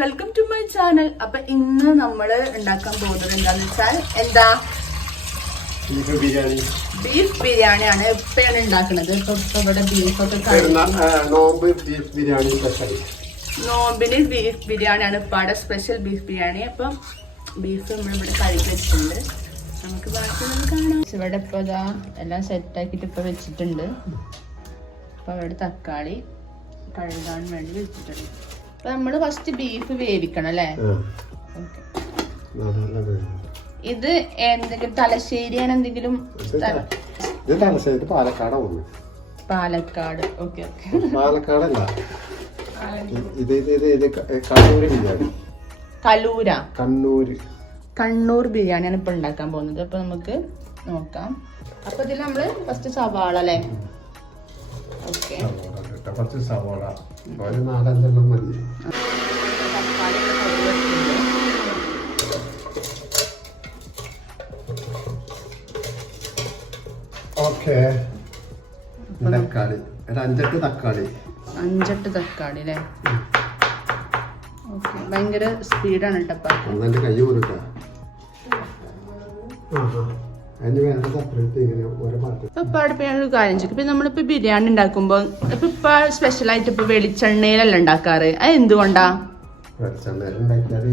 Welcome to my channel. അപ്പൊ ഇന്ന് നമ്മള് ഉണ്ടാക്കാൻ പോകുന്നത് എന്താന്ന് വെച്ചാൽ ബീഫ് ബിരിയാണിയാണ്. ഇപ്പയാണ് ഉണ്ടാക്കുന്നത്. ഇപ്പൊ ഇവിടെ ബീഫൊക്കെ നോമ്പിന് ബീഫ് ബിരിയാണിയാണ് ഇപ്പാടെ സ്പെഷ്യൽ ബീഫ് ബിരിയാണി. അപ്പൊ ബീഫ് നമ്മളിവിടെ കഴുകി വെച്ചിട്ടുണ്ട്. നമുക്ക് ബാക്കിയുള്ളത് കാണാം. ഇവിടെ ഇപ്പൊ ഇതാ എല്ലാം സെറ്റ് ആക്കിയിട്ട് ഇപ്പൊ വെച്ചിട്ടുണ്ട്. അപ്പൊ അവിടെ തക്കാളി കഴുകാൻ വേണ്ടി വെച്ചിട്ടുണ്ട്. അപ്പൊ നമ്മള് ഫസ്റ്റ് ബീഫ് വേവിക്കണം അല്ലേ? ഇത് എന്തെങ്കിലും തലശ്ശേരിയാണ് എന്തെങ്കിലും? പാലക്കാട്. Okay okay. പാലക്കാടല്ല, കണ്ണൂർ ബിരിയാണിയാണ് ഇപ്പൊ ഉണ്ടാക്കാൻ പോകുന്നത്. അപ്പൊ നമുക്ക് നോക്കാം. അപ്പൊ ഇതിൽ നമ്മള് ഫസ്റ്റ് സവാള അല്ലേ? ഓക്കെ. കുറച്ച് സവാള ഒരു 4-5 മതി. ഓക്കെ. തക്കാളി ഒരു 5-8 തക്കാളി. 5-8 തക്കാളി അല്ലേ? ഓക്കെ. ഭയങ്കര സ്പീഡാണ് കേട്ടോ. എന്റെ കൈ കൊടുക്ക. ഒരു കാര്യം ചോദിക്കും. ഇപ്പൊ നമ്മളിപ്പോ ബിരിയാണി ഉണ്ടാക്കുമ്പോ ഇപ്പൊ സ്പെഷ്യലായിട്ട് ഇപ്പൊ വെളിച്ചെണ്ണയിലല്ല ഉണ്ടാക്കാറ്. അത് എന്തുകൊണ്ടാ? വെളിച്ചെണ്ണയിൽ ഉണ്ടാക്കിയാല്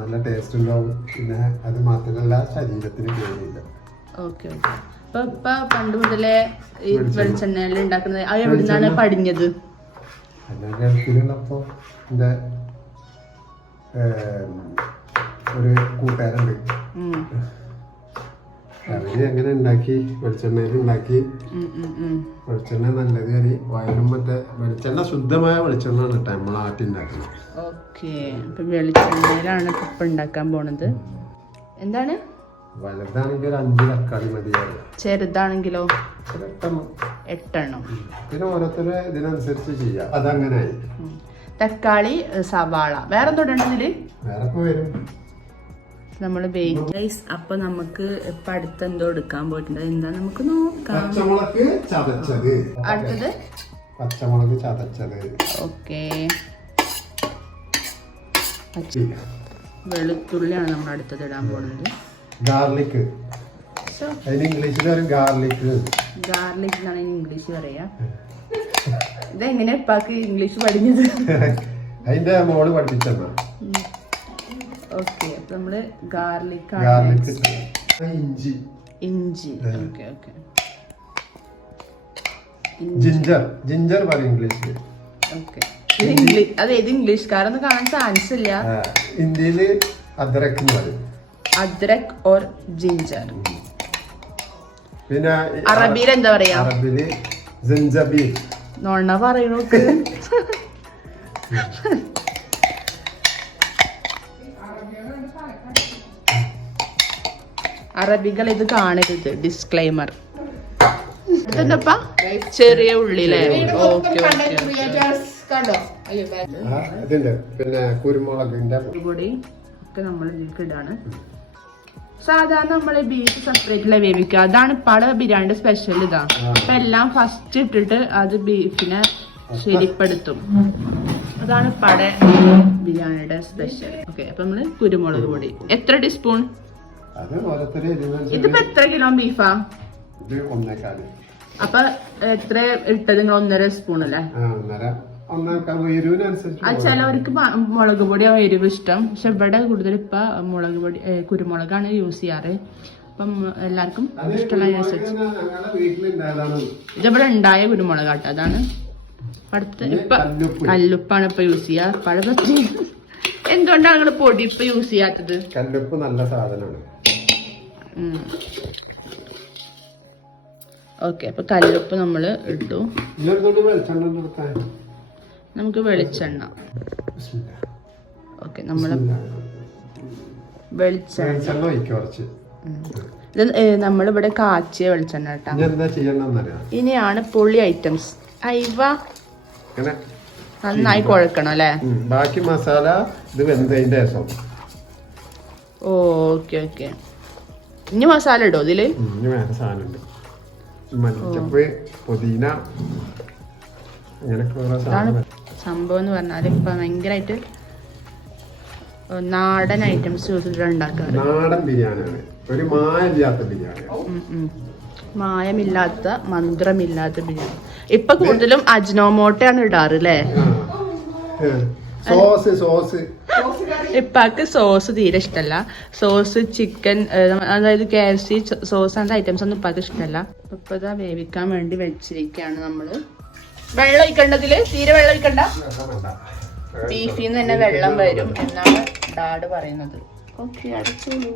നല്ല ടേസ്റ്റ് ഉണ്ടാവും. പിന്നെ അത് മാത്രമല്ല ശരീരത്തിന് കേടില്ല. Okay okay. ഇപ്പൊ പണ്ട് മുതലേ ഈ വെളിച്ചെണ്ണയിൽ ഉണ്ടാക്കുന്നത് അത് എവിടുന്നാണ് പഠിഞ്ഞത്? ഗൾഫിലുള്ളപ്പോ എന്റെ ഒരു കൂട്ടുകാരുണ്ട്. അവര് എങ്ങനെ ഉണ്ടാക്കി വെളിച്ചെണ്ണയിൽ ഉണ്ടാക്കി. വെളിച്ചെണ്ണ നല്ലത് കറി വയലും മറ്റേ വെളിച്ചെണ്ണ ശുദ്ധമായ വെളിച്ചെണ്ണ ആണ് കേട്ടോ നമ്മൾ ആട്ടിണ്ടാക്കുന്നത്. ഓക്കെ. അപ്പൊ വെളിച്ചെണ്ണയിലാണ് ഇപ്പൊ ഉണ്ടാക്കാൻ പോണത്. എന്താണ്? വലുതാണെങ്കിൽ 5 തക്കാളി മതിയാവും. ചെറുതാണെങ്കിലോ? 8 പിന്നെ ഓരോരുത്തരെ ഇതിനനുസരിച്ച് ചെയ്യാം. അതങ്ങനായി. തക്കാളി, സവാള, വേറെ തൊടണ്ടതില് വേറെ വരും. നമ്മള് ബേസ്. അപ്പൊ നമുക്ക് ഇപ്പൊ അടുത്ത് എന്തോ എടുക്കാൻ പോയിട്ടുണ്ട്. എന്താ നമുക്ക് നോക്കാം. പച്ചമുളക് ചതച്ചത്. അടുത്തത് പച്ചമുളക് ചതച്ചത്. ഓക്കെ. വെളുത്തുള്ളിയാണ് നമ്മൾ അടുത്തത് ഇടാൻ പോകുന്നത്. ഗാർലിക്. ഇംഗ്ലീഷിൽ ഗാർലിക്. ഗാർലിക് എന്നാണ് ഇംഗ്ലീഷ് പറയാ. ഇതെങ്ങനെ ഇപ്പാക്ക് ഇംഗ്ലീഷ് പഠിഞ്ഞത്? അതിന്റെ മോള് പഠിപ്പിച്ചെന്നാ. ഓക്കെ. അപ്പൊ നമ്മള് ഗാർലിക്, ഇഞ്ചി. Okay okay. ജിഞ്ചർ പറയും ഇംഗ്ലീഷിൽ. ഓക്കെ. അത് ഏത് ഇംഗ്ലീഷ്കാരൊന്നും കാണാൻ ചാൻസ് ഇല്ല. ഇന്ത്യയില് അദ്രക് എന്ന് പറയും. അദ്രക് ഓർ ജിഞ്ചർ. പിന്നെ അറബിയിൽ എന്താ പറയാ? അറബിയില് സൻജബീൽ. നോണ പറയണു. അറബികൾ ഇത് കാണരുത്. ഡിസ്ക്ലൈമർ. ഇതെന്താ? ചെറിയ ഉള്ളിലെ. Okay okay. പിന്നെ കുരുമുളകിന്റെ പൊടി ഒക്കെ നമ്മൾ ഇതിലേക്ക് ഇടാണ്. സാധാരണ നമ്മള് ബീഫ് സെപ്പറേറ്റിലെ വേവിക്കുക. അതാണ് ഇപ്പാടെ ബിരിയാണിയുടെ സ്പെഷ്യൽ. ഇതാ അപ്പൊ എല്ലാം ഫസ്റ്റ് ഇട്ടിട്ട് അത് ബീഫിനെ ശരിപ്പെടുത്തും. അതാണ് ഇപ്പാടെ ബിരിയാണിയുടെ സ്പെഷ്യൽ. ഓക്കെ. അപ്പൊ നമ്മള് കുരുമുളക് പൊടി എത്ര ടീസ്പൂൺ? ഇതിപ്പോ എത്ര കിലോ ബീഫാ? അപ്പൊ എത്ര ഇട്ടത് നിങ്ങൾ? 1.5 സ്പൂൺ അല്ലേ? ചിലവർക്ക് മുളക് പൊടിയാണ് എരിവ് ഇഷ്ടം. പക്ഷെ ഇവിടെ കൂടുതൽ ഇപ്പൊ മുളക് പൊടി കുരുമുളകാണ് യൂസ് ചെയ്യാറ്. അപ്പം എല്ലാവർക്കും ഇഷ്ടമുള്ള ഇതിവിടെ ഉണ്ടായ കുരുമുളകാട്ടോ. അതാണ് അടുത്ത്. ഇപ്പൊ കല്ലുപ്പാണ് ഇപ്പൊ യൂസ് ചെയ്യാ. പഴ പറ്റി എന്തുകൊണ്ടാണ് നിങ്ങൾ പൊടി ഇപ്പൊ യൂസ് ചെയ്യാത്തത്? കല്ലുപ്പ് നല്ല സാധനമാണ്. ഓക്കെ. അപ്പൊ കല്ലുപ്പ് നമ്മള് ഇട്ടു. നമുക്ക് വെളിച്ചെണ്ണ. ഓക്കെ. നമ്മള് വെളിച്ചെണ്ണ ഇത് നമ്മളിവിടെ കാച്ചിയ വെളിച്ചെണ്ണ കേട്ടോ. ഇനിയാണ് പുളി ഐറ്റംസ്. അയവ നന്നായി കുഴക്കണം അല്ലേ? ബാക്കി മസാല ഇത് വെന്തതിന്റെ ശേഷം. Okay okay. ഇനി മസാല ഇടോ ഇതില്? സാധനം ഉണ്ട്. മല്ലിച്ചപ്പ്, പുതിന, അങ്ങനെയൊക്കെ സംഭവം എന്ന് പറഞ്ഞാൽ ഇപ്പൊ ഭയങ്കരമായിട്ട് നാടൻ ഐറ്റംസ് ഉണ്ടാക്കാറ്. നാടൻ ബിരിയാണിയാണ്, ഒരു മായമില്ലാത്ത ബിരിയാണി, മായമില്ലാത്ത മന്ത്രമില്ലാത്ത ബിരിയാണി. ഇപ്പൊ കൂടുതലും അജ്നോമോട്ടയാണ് ഇടാറ് അല്ലേ? സോസ് ഇപ്പാക്ക് സോസ് തീരെ ഇഷ്ടല്ല. സോസ് ചിക്കൻ, അതായത് KFC സോസ് അങ്ങനത്തെ ഐറ്റംസ് ഒന്നും ഇപ്പാക്ക് ഇഷ്ടമല്ല. ഇപ്പൊ ഇതാ വേവിക്കാൻ വേണ്ടി വെച്ചിരിക്കുകയാണ് നമ്മള്. വെള്ളം ഒഴിക്കേണ്ടതില് തീരെ വെള്ളം ഒഴിക്കണ്ട, ബീഫിന്ന് തന്നെ വെള്ളം വരും എന്നാണ് ഡാഡ് പറയുന്നത്. ഓക്കെ, അടിച്ചോളൂ.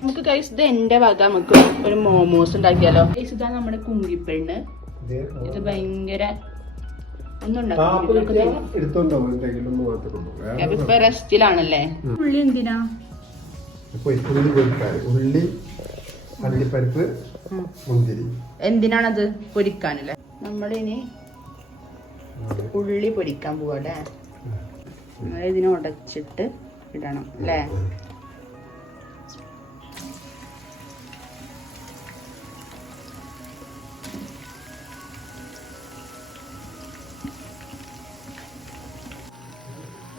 നമുക്ക് കൈസ് ഇത് എന്റെ വക നമുക്ക് ഒരു മോമോസ് ഉണ്ടാക്കിയാലോ? ഇതാ നമ്മുടെ കുങ്കിപ്പെണ്ണ്. ഇത് ഭയങ്കര ഇപ്പൊ റെസ്റ്റിലാണല്ലേ? ഉള്ളി എന്തിനാ? ഉള്ളി, അണ്ടിപ്പരിപ്പ്, മുന്തിരി എന്തിനാണത്? പൊരിക്കാനല്ലേ? നമ്മളിനി ഉള്ളി പൊരിക്കാൻ പോവാല്ലേ? ഇതിനെ ഉടച്ചിട്ട് ഇടണം അല്ലേ?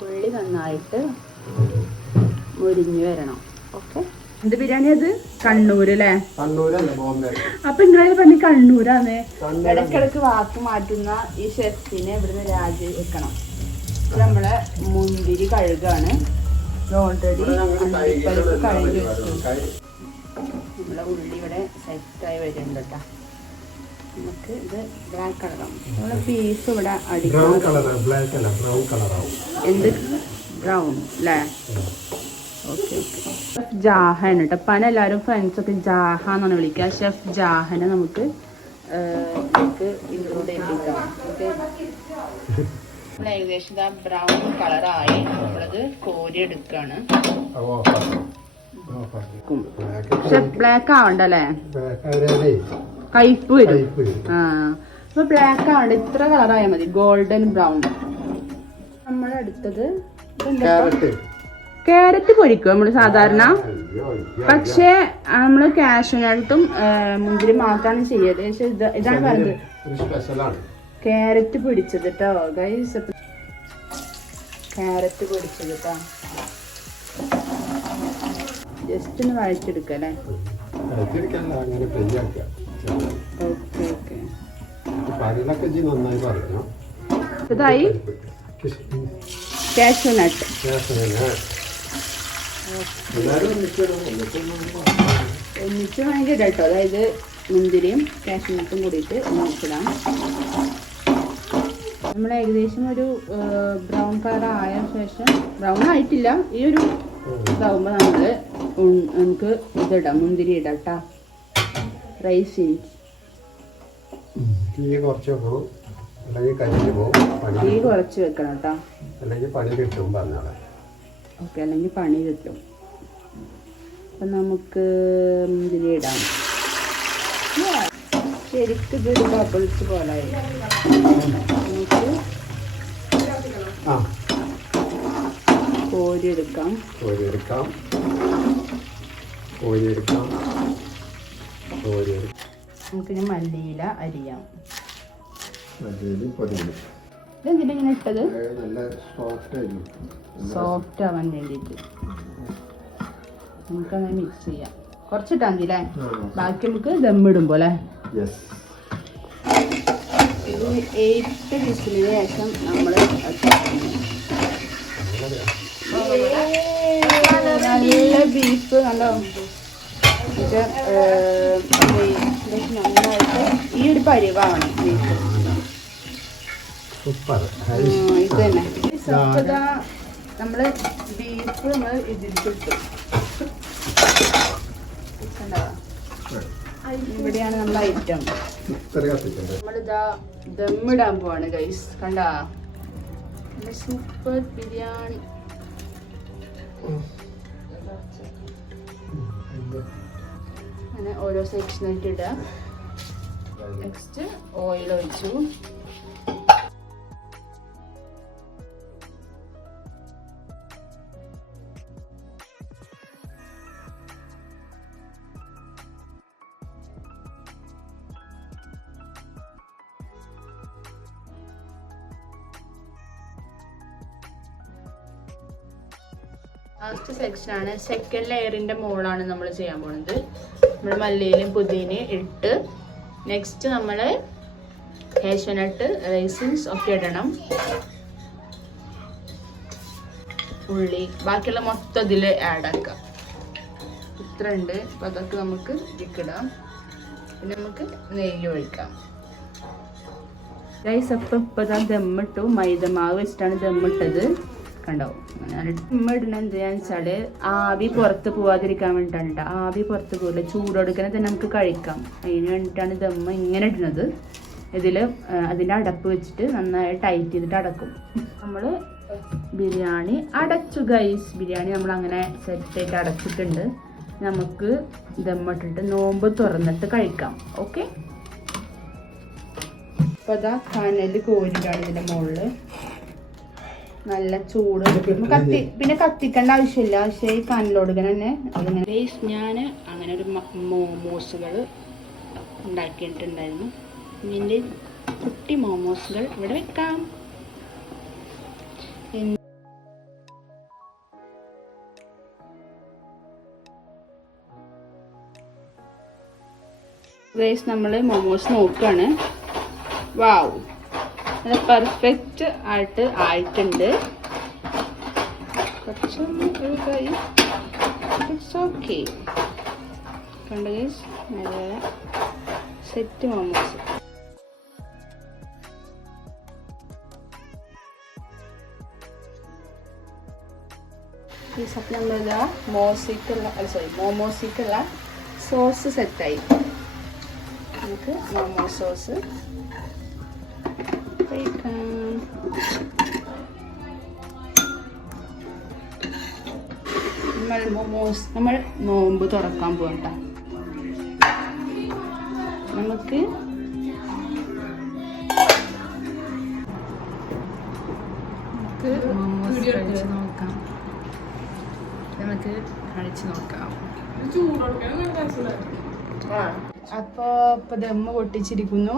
ഉള്ളി നന്നായിട്ട് മുരിഞ്ഞു വരണം. ഓക്കെ, എന്ത് ബിരിയാണി അത്? കണ്ണൂര് അല്ലേ? അപ്പൊ നിങ്ങളെ പറഞ്ഞ കണ്ണൂരാന്ന്. ഇടക്കിടക്ക് വാക്ക് മാറ്റുന്ന ഈ ഷെഫിനെ ഇവിടുന്ന് രാജി വെക്കണം. നമ്മളെ മുന്തിരി കഴുകാണ്. ഓൾറെഡി അണ്ടിപ്പരിപ്പ് കഴുകി വെച്ചു. നമ്മളെ ഉള്ളി ഇവിടെ സെറ്റായി വരുന്നുണ്ട് കേട്ടോ. നമുക്ക് ഇത് ബ്ലാക്ക് കളറാവും. നമ്മളെ പീസ് ഇവിടെ അടിക്കണം. എന്ത് ബ്രൗൺ അല്ലേ? Okay okay. ജാഹൻ കേട്ടോ. പല എല്ലാവരും ഫ്രണ്ട്സൊക്കെ ജാഹ എന്നാണ് വിളിക്കുക. ഷെഫ് ജാഹനെ നമുക്ക് ഇൻക്ലൂഡ് ചെയ്യിപ്പിക്കാം. ഓക്കെ, നമ്മൾ ഏകദേശം ഇതാ ബ്രൗൺ കളറായി. നമ്മളത് കോരി എടുക്കാണ്. ബ്ലാക്ക് ആവണ്ടല്ലേ? കയ്പ് വരും. അപ്പൊ ബ്ലാക്ക് ആവണ്ട, ഇത്ര കളറായാൽ മതി. Golden brown. നമ്മളെടുത്തത് ക്യാരറ്റ് പൊരിക്കും നമ്മള് സാധാരണ. പക്ഷെ നമ്മള് കാഷ്യൂനട്ടും മുന്തിരി മാത്രമാണ് ചെയ്യത്. പക്ഷെ ഇതാണ് പറയുന്നത് ക്യാരറ്റ് പൊരിച്ചത് കേട്ടോ ഗൈസ്. ക്യാരറ്റ് പൊരിച്ചത് കേട്ടോ. ജസ്റ്റ് ഒന്ന് വഴച്ചെടുക്കല്ലേ? Okay okay. ഇതായി കാഷ്യൂനട്ട്. ഒന്നിച്ച് വേണമെങ്കിൽ കേട്ടോ. അതായത് മുന്തിരിയും കാഷ്യൂനട്ടും കൂടിയിട്ട് ഒന്നിച്ചിടാം. നമ്മൾ ഏകദേശം ഒരു ബ്രൗൺ കളർ ആയ ശേഷം, ബ്രൗൺ ആയിട്ടില്ല, ഈ ഒരു ഇതാവുമ്പോൾ നമുക്ക് ഇതിടാം, മുന്തിരി ഇടാം കേട്ടോ. റൈസ് തീ കുറച്ച് വെക്കണം, അല്ലെങ്കിൽ കരിഞ്ഞു പോകും. തീ കുറച്ച് വെക്കണം കേട്ടോ, അല്ലെങ്കിൽ പണി കിട്ടും പറഞ്ഞാൽ. ഓക്കെ, അല്ലെങ്കിൽ പണി കിട്ടും. അപ്പം നമുക്ക് മുന്തിരി ഇടാം. ശരിക്കും ഇതൊരു ബബിൾസ് പോലെ നമുക്ക് കോരിയെടുക്കാം. നമുക്കിനി മല്ലിയില അരിയാം. ഇതെന്തിനാ ഇങ്ങനെ ഇട്ടത്? സോഫ്റ്റ് ആവാൻ വേണ്ടിയിട്ട്. നമുക്കങ്ങനെ മിക്സ് ചെയ്യാം. കുറച്ചിട്ടാ മതി അല്ലേ? ബാക്കി നമുക്ക് ദമ്മിടുമ്പോ അല്ലേ? ഇത് 8 വിസിലിന് ശേഷം നമ്മൾ നല്ല ബീഫ് കണ്ടോ. നന്നായിട്ട് ഈ ഒരു പരിവാണ് ബീഫ്. ഇത് തന്നെ നമ്മള് ബീഫ് നമ്മൾ ഇതിലിട്ടു. ഇവിടെയാണ് നമ്മൾ ഐറ്റം. നമ്മളിതാ ദമ്മിടാൻ പോവാണ് ഗൈസ്. കണ്ടാ, സൂപ്പർ ബിരിയാണി. അങ്ങനെ ഓരോ സെക്ഷനായിട്ട് ഇടാം. നെക്സ്റ്റ് ഓയിൽ ഒഴിച്ചു. ലാസ്റ്റ് സെക്ഷനാണ്. സെക്കൻഡ് ലെയറിന്റെ മുകളാണ് നമ്മൾ ചെയ്യാൻ പോകുന്നത്. നമ്മൾ മല്ലിയിലും പുതിനയും ഇട്ട് നെക്സ്റ്റ് നമ്മൾ കാഷ്യൂനട്ട് റൈസിൻസ് ഒക്കെ ഇടണം. ഉള്ളി ബാക്കിയുള്ള മൊത്തം ഇതിൽ ആഡ് ആക്കാം. ഇത്ര ഉണ്ട്. അപ്പോൾ അതൊക്കെ നമുക്ക് ഇതിക്കിടാം. പിന്നെ നമുക്ക് നെയ്യ് ഒഴിക്കാം. റൈസ് അപ്പം ഇപ്പോൾ ദമ്മിട്ടു. മൈദമാവ് വെച്ചിട്ടാണ് ദമ്മിട്ടത്. കണ്ടോ, ദമ്മിടണം എന്താണെന്ന് വെച്ചാൽ ആവി പുറത്ത് പോവാതിരിക്കാൻ വേണ്ടിയിട്ടാണ് കേട്ടോ. ആവി പുറത്ത് പോകില്ല, ചൂടോടുക്കനെ തന്നെ നമുക്ക് കഴിക്കാം. അതിന് വേണ്ടിയിട്ടാണ് ദമ്മ് ഇങ്ങനെ ഇടുന്നത്. ഇതിൽ അതിൻ്റെ അടപ്പ് വെച്ചിട്ട് നന്നായി ടൈറ്റ് ചെയ്തിട്ട് അടക്കും. നമ്മൾ ബിരിയാണി അടച്ചു ഗൈസ്. ബിരിയാണി നമ്മൾ അങ്ങനെ സെറ്റായിട്ട് അടച്ചിട്ടുണ്ട്. നമുക്ക് ദമ്മിട്ടിട്ട് നോമ്പ് തുറന്നിട്ട് കഴിക്കാം. ഓക്കെ, അപ്പോൾ അതാ കനൽ കോരിയിട്ടാണ് ഇതിൻ്റെ മുകളിൽ. നല്ല ചൂട് പിന്നെ കത്തിക്കേണ്ട ആവശ്യമില്ല. പക്ഷേ ഈ കനലോടുകൻ തന്നെ അതിങ്ങനെ ഗൈസ് ഞാൻ അങ്ങനെ ഒരു മോമോസുകൾ ഉണ്ടാക്കിയിട്ടുണ്ടായിരുന്നു. ഇതിൻ്റെ കുട്ടി മോമോസുകൾ ഇവിടെ വെക്കാം. ഗൈസ് നമ്മൾ മോമോസ് നോക്കുകയാണ്. വാവ്, അത് പെർഫെക്റ്റ് ആയിട്ടുണ്ട്. കുറച്ചൊന്ന് ഒരു കൈ ഇറ്റ്സ് ഓക്കെ. കണ്ട ഗൈസ്, നല്ല സെറ്റ് മോമോസ്. ഈ സത്യം നമ്മളിതാ മോമോസിക്കുള്ള സോസ് സെറ്റായി. നമുക്ക് മോമോ സോസ് കഴിക്കാം. നമ്മൾ നോമ്പ് തുറക്കാൻ പോകണ്ട. നമുക്ക് മോമോസ് കഴിച്ച് നോക്കാം. അപ്പോൾ ഇപ്പം ദമ്മ് പൊട്ടിച്ചിരിക്കുന്നു.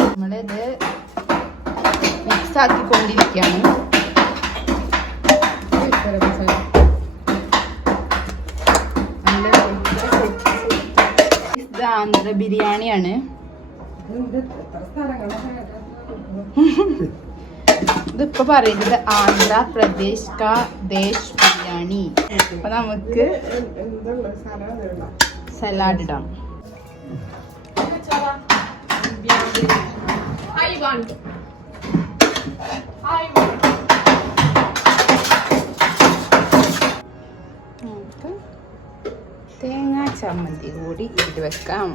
നമ്മളിത് മിക്സ് ആക്കിക്കൊണ്ടിരിക്കുകയാണ്. ഇത് ആന്ധ്ര ബിരിയാണിയാണ്. ഇതിപ്പോ പറയുന്നത് ആന്ധ്രാപ്രദേശ് കാ ദേശ് ബിരിയാണി. അപ്പൊ നമുക്ക് സലാഡ് ഇടാം. നമുക്ക് തേങ്ങാ ചമ്മന്തി കൂടി ഇട്ട് വെക്കാം.